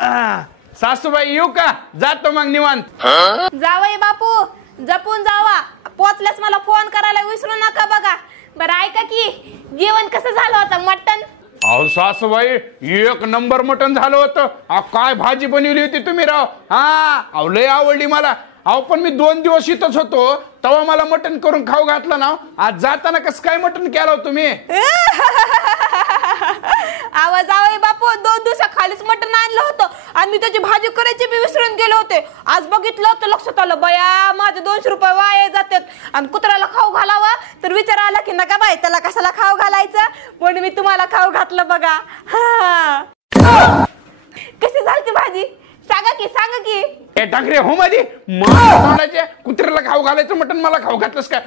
सासूबाई येऊ का? जातो मग निवांत. जावई बापू जपून जावा, पोचल्यास मला फोन करायला विसरू नका बघा. बरं ऐका की जेवण कसं झालं होतं? मटण? अहो सासूबाई एक नंबर मटण झालं होतं. काय भाजी बनवली होती तुम्ही राव. अहो लय आवडली मला. अहो पण मी 2 दिवस इथंच होतो तेव्हा मला मटण करून खाऊ घातलं ना. आज जाताना कसं काय मटण केलं तुम्ही? आवाज जावई बापू 2 दिवसाखालीच मटण आणलं होतं आणि मी त्याची भाजी करायची मी विसरून गेले होते. आज बघितलं तर लक्षात आलं बया माझे 200 रुपये वाया जातात. आणि कुत्र्याला खाऊ घालावा तर विचार आला की नका बाई त्याला कशाला खाऊ घालायचं, पण मी तुम्हाला खाऊ घातलं बघा. कशी झाली भाजी सांगा की. ए टाकरे हो मध्ये मला कुत्र्याला खाऊ घालायचं मटण मला खाऊ घातलंस का?